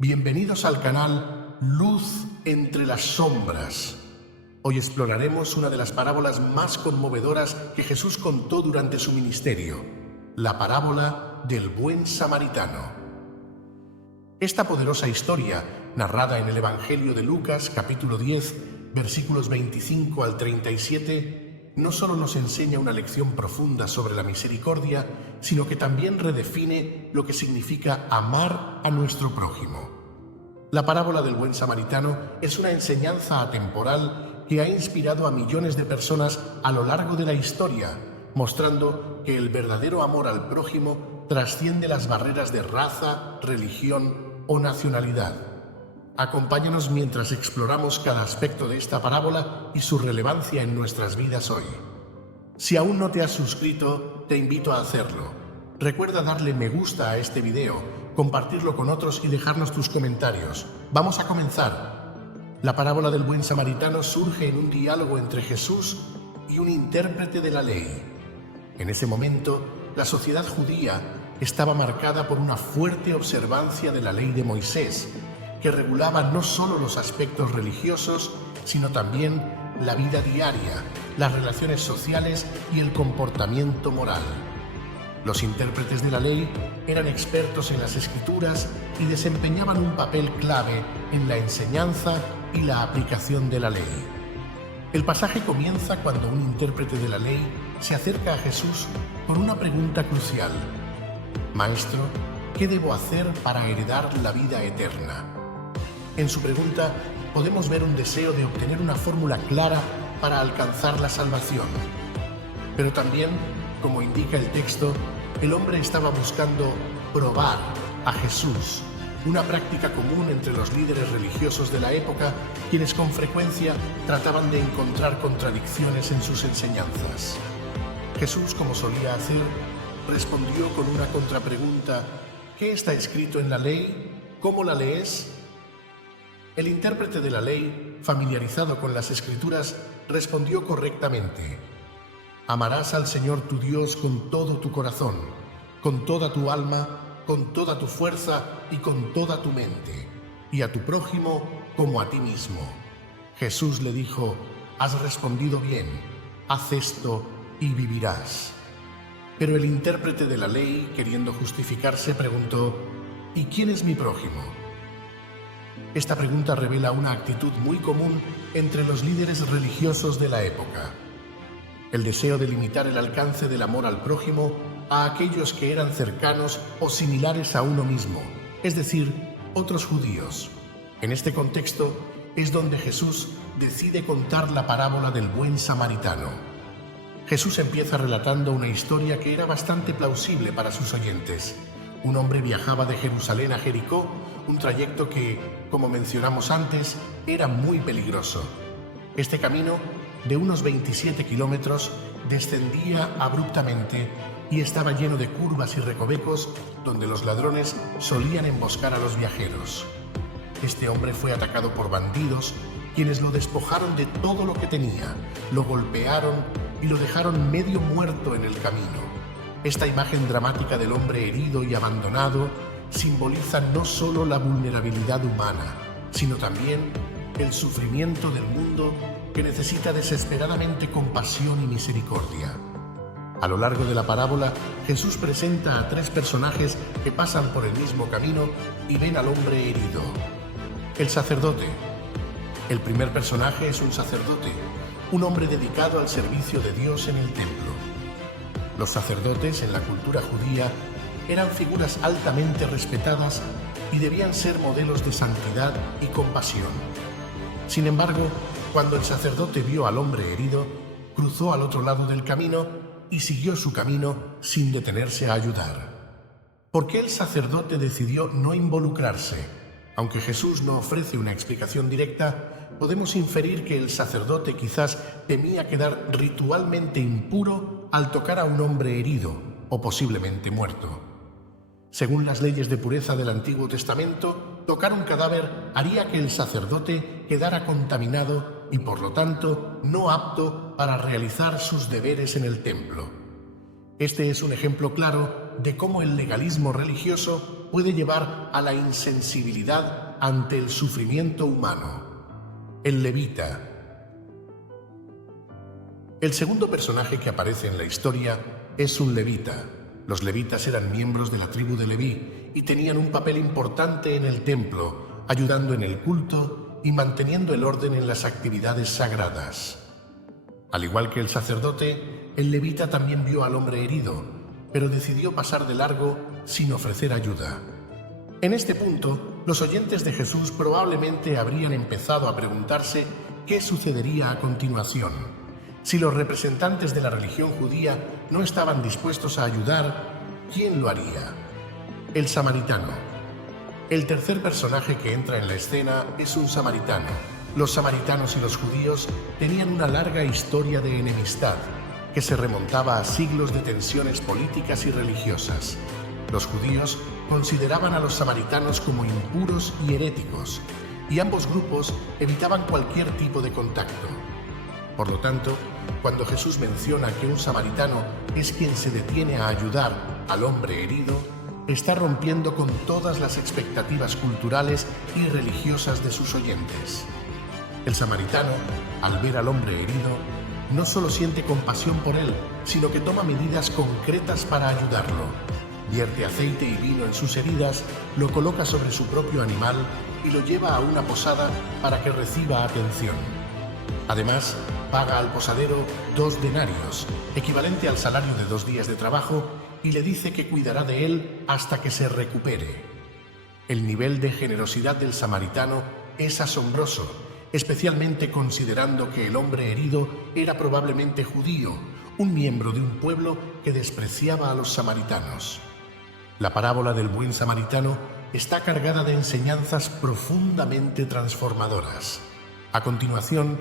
Bienvenidos al canal Luz entre las sombras. Hoy exploraremos una de las parábolas más conmovedoras que Jesús contó durante su ministerio, la parábola del buen samaritano. Esta poderosa historia, narrada en el Evangelio de Lucas, capítulo 10, versículos 25 al 37, no solo nos enseña una lección profunda sobre la misericordia, sino que también redefine lo que significa amar a nuestro prójimo. La parábola del buen samaritano es una enseñanza atemporal que ha inspirado a millones de personas a lo largo de la historia, mostrando que el verdadero amor al prójimo trasciende las barreras de raza, religión o nacionalidad. Acompáñanos mientras exploramos cada aspecto de esta parábola y su relevancia en nuestras vidas hoy. Si aún no te has suscrito, te invito a hacerlo. Recuerda darle me gusta a este video, compartirlo con otros y dejarnos tus comentarios. Vamos a comenzar. La parábola del buen samaritano surge en un diálogo entre Jesús y un intérprete de la ley. En ese momento, la sociedad judía estaba marcada por una fuerte observancia de la ley de Moisés, que regulaba no solo los aspectos religiosos, sino también la vida diaria, las relaciones sociales y el comportamiento moral. Los intérpretes de la ley eran expertos en las escrituras y desempeñaban un papel clave en la enseñanza y la aplicación de la ley. El pasaje comienza cuando un intérprete de la ley se acerca a Jesús con una pregunta crucial. Maestro, ¿qué debo hacer para heredar la vida eterna? En su pregunta podemos ver un deseo de obtener una fórmula clara para alcanzar la salvación. Pero también, como indica el texto, el hombre estaba buscando probar a Jesús, una práctica común entre los líderes religiosos de la época, quienes con frecuencia trataban de encontrar contradicciones en sus enseñanzas. Jesús, como solía hacer, respondió con una contrapregunta: ¿qué está escrito en la ley? ¿Cómo la lees? El intérprete de la ley, familiarizado con las Escrituras, respondió correctamente: amarás al Señor tu Dios con todo tu corazón, con toda tu alma, con toda tu fuerza y con toda tu mente, y a tu prójimo como a ti mismo. Jesús le dijo: has respondido bien, haz esto y vivirás. Pero el intérprete de la ley, queriendo justificarse, preguntó: ¿y quién es mi prójimo? Esta pregunta revela una actitud muy común entre los líderes religiosos de la época: el deseo de limitar el alcance del amor al prójimo a aquellos que eran cercanos o similares a uno mismo, es decir, otros judíos. En este contexto es donde Jesús decide contar la parábola del buen samaritano. Jesús empieza relatando una historia que era bastante plausible para sus oyentes. Un hombre viajaba de Jerusalén a Jericó, un trayecto que, como mencionamos antes, era muy peligroso. Este camino, de unos 27 kilómetros, descendía abruptamente y estaba lleno de curvas y recovecos donde los ladrones solían emboscar a los viajeros. Este hombre fue atacado por bandidos, quienes lo despojaron de todo lo que tenía, lo golpearon y lo dejaron medio muerto en el camino. Esta imagen dramática del hombre herido y abandonado simboliza no solo la vulnerabilidad humana, sino también el sufrimiento del mundo que necesita desesperadamente compasión y misericordia. A lo largo de la parábola, Jesús presenta a tres personajes que pasan por el mismo camino y ven al hombre herido. El sacerdote. El primer personaje es un sacerdote, un hombre dedicado al servicio de Dios en el templo. Los sacerdotes en la cultura judía eran figuras altamente respetadas y debían ser modelos de santidad y compasión. Sin embargo, cuando el sacerdote vio al hombre herido, cruzó al otro lado del camino y siguió su camino sin detenerse a ayudar. ¿Por qué el sacerdote decidió no involucrarse? Aunque Jesús no ofrece una explicación directa, podemos inferir que el sacerdote quizás temía quedar ritualmente impuro al tocar a un hombre herido o posiblemente muerto. Según las leyes de pureza del Antiguo Testamento, tocar un cadáver haría que el sacerdote quedara contaminado y por lo tanto no apto para realizar sus deberes en el templo. Este es un ejemplo claro de cómo el legalismo religioso puede llevar a la insensibilidad ante el sufrimiento humano. El levita. El segundo personaje que aparece en la historia es un levita. Los levitas eran miembros de la tribu de Leví y tenían un papel importante en el templo, ayudando en el culto y manteniendo el orden en las actividades sagradas. Al igual que el sacerdote, el levita también vio al hombre herido, pero decidió pasar de largo sin ofrecer ayuda. En este punto, los oyentes de Jesús probablemente habrían empezado a preguntarse qué sucedería a continuación. Si los representantes de la religión judía no estaban dispuestos a ayudar, ¿quién lo haría? El samaritano. El tercer personaje que entra en la escena es un samaritano. Los samaritanos y los judíos tenían una larga historia de enemistad que se remontaba a siglos de tensiones políticas y religiosas. Los judíos consideraban a los samaritanos como impuros y heréticos, y ambos grupos evitaban cualquier tipo de contacto. Por lo tanto, cuando Jesús menciona que un samaritano es quien se detiene a ayudar al hombre herido, está rompiendo con todas las expectativas culturales y religiosas de sus oyentes. El samaritano, al ver al hombre herido, no solo siente compasión por él, sino que toma medidas concretas para ayudarlo. Vierte aceite y vino en sus heridas, lo coloca sobre su propio animal y lo lleva a una posada para que reciba atención. Además, paga al posadero 2 denarios, equivalente al salario de 2 días de trabajo, y le dice que cuidará de él hasta que se recupere. El nivel de generosidad del samaritano es asombroso, especialmente considerando que el hombre herido era probablemente judío, un miembro de un pueblo que despreciaba a los samaritanos. La parábola del buen samaritano está cargada de enseñanzas profundamente transformadoras. A continuación,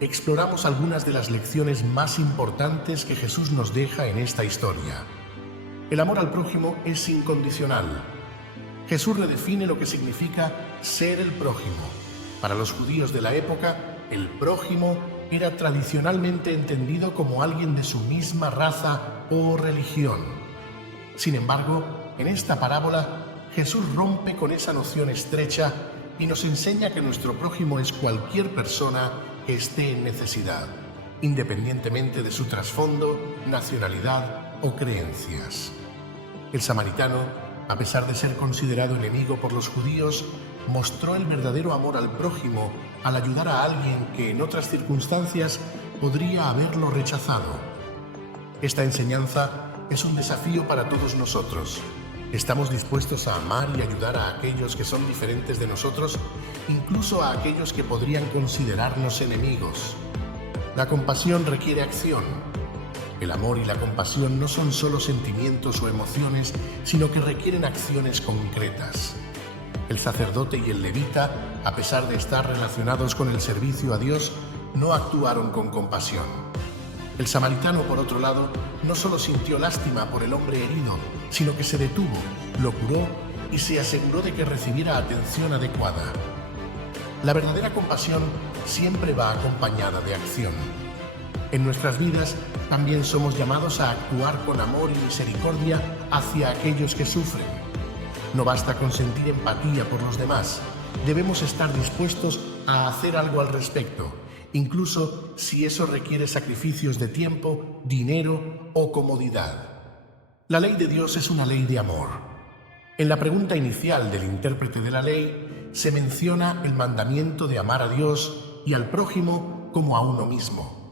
exploramos algunas de las lecciones más importantes que Jesús nos deja en esta historia. El amor al prójimo es incondicional. Jesús redefine lo que significa ser el prójimo. Para los judíos de la época, el prójimo era tradicionalmente entendido como alguien de su misma raza o religión. Sin embargo, en esta parábola, Jesús rompe con esa noción estrecha y nos enseña que nuestro prójimo es cualquier persona que esté en necesidad, independientemente de su trasfondo, nacionalidad o creencias. El samaritano, a pesar de ser considerado enemigo por los judíos, mostró el verdadero amor al prójimo al ayudar a alguien que en otras circunstancias podría haberlo rechazado. Esta enseñanza es un desafío para todos nosotros. ¿Estamos dispuestos a amar y ayudar a aquellos que son diferentes de nosotros, incluso a aquellos que podrían considerarnos enemigos? La compasión requiere acción. El amor y la compasión no son solo sentimientos o emociones, sino que requieren acciones concretas. El sacerdote y el levita, a pesar de estar relacionados con el servicio a Dios, no actuaron con compasión. El samaritano, por otro lado, no solo sintió lástima por el hombre herido, sino que se detuvo, lo curó y se aseguró de que recibiera atención adecuada. La verdadera compasión siempre va acompañada de acción. En nuestras vidas también somos llamados a actuar con amor y misericordia hacia aquellos que sufren. No basta con sentir empatía por los demás, debemos estar dispuestos a hacer algo al respecto, incluso si eso requiere sacrificios de tiempo, dinero o comodidad. La ley de Dios es una ley de amor. En la pregunta inicial del intérprete de la ley se menciona el mandamiento de amar a Dios y al prójimo como a uno mismo.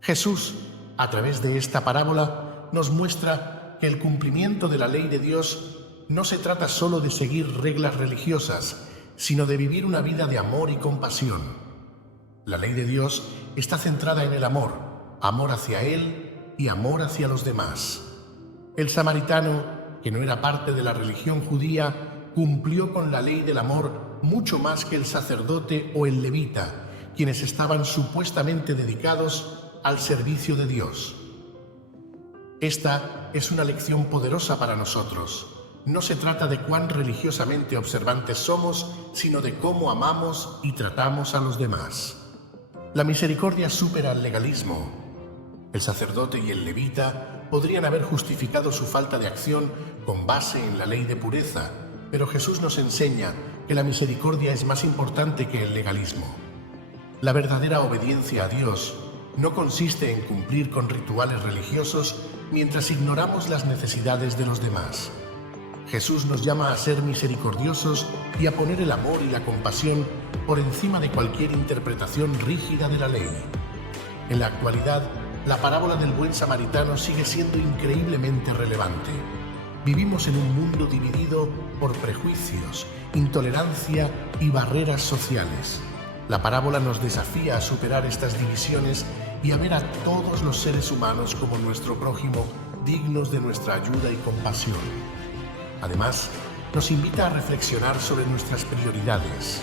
Jesús, a través de esta parábola, nos muestra que el cumplimiento de la ley de Dios no se trata solo de seguir reglas religiosas, sino de vivir una vida de amor y compasión. La ley de Dios está centrada en el amor, amor hacia Él y amor hacia los demás. El samaritano, que no era parte de la religión judía, cumplió con la ley del amor mucho más que el sacerdote o el levita, quienes estaban supuestamente dedicados al servicio de Dios. Esta es una lección poderosa para nosotros. No se trata de cuán religiosamente observantes somos, sino de cómo amamos y tratamos a los demás. La misericordia supera el legalismo. El sacerdote y el levita podrían haber justificado su falta de acción con base en la ley de pureza, pero Jesús nos enseña que la misericordia es más importante que el legalismo. La verdadera obediencia a Dios no consiste en cumplir con rituales religiosos mientras ignoramos las necesidades de los demás. Jesús nos llama a ser misericordiosos y a poner el amor y la compasión por encima de cualquier interpretación rígida de la ley. En la actualidad, la parábola del buen samaritano sigue siendo increíblemente relevante. Vivimos en un mundo dividido por prejuicios, intolerancia y barreras sociales. La parábola nos desafía a superar estas divisiones y a ver a todos los seres humanos como nuestro prójimo, dignos de nuestra ayuda y compasión. Además, nos invita a reflexionar sobre nuestras prioridades.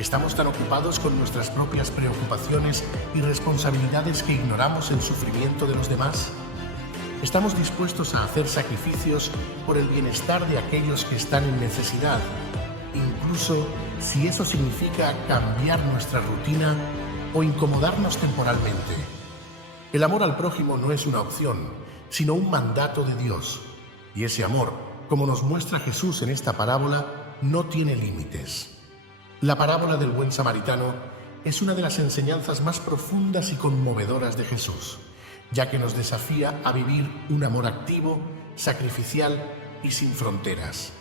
¿Estamos tan ocupados con nuestras propias preocupaciones y responsabilidades que ignoramos el sufrimiento de los demás? ¿Estamos dispuestos a hacer sacrificios por el bienestar de aquellos que están en necesidad, incluso si eso significa cambiar nuestra rutina o incomodarnos temporalmente? El amor al prójimo no es una opción, sino un mandato de Dios. Y ese amor, como nos muestra Jesús en esta parábola, no tiene límites. La parábola del buen samaritano es una de las enseñanzas más profundas y conmovedoras de Jesús, ya que nos desafía a vivir un amor activo, sacrificial y sin fronteras.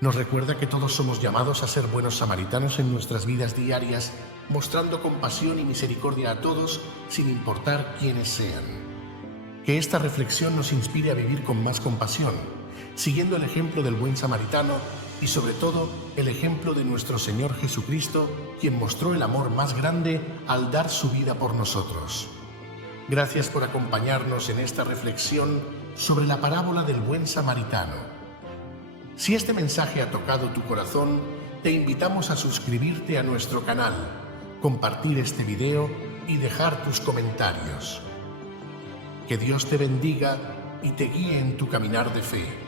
Nos recuerda que todos somos llamados a ser buenos samaritanos en nuestras vidas diarias, mostrando compasión y misericordia a todos, sin importar quiénes sean. Que esta reflexión nos inspire a vivir con más compasión, siguiendo el ejemplo del buen samaritano y sobre todo el ejemplo de nuestro Señor Jesucristo, quien mostró el amor más grande al dar su vida por nosotros. Gracias por acompañarnos en esta reflexión sobre la parábola del buen samaritano. Si este mensaje ha tocado tu corazón, te invitamos a suscribirte a nuestro canal, compartir este video y dejar tus comentarios. Que Dios te bendiga y te guíe en tu caminar de fe.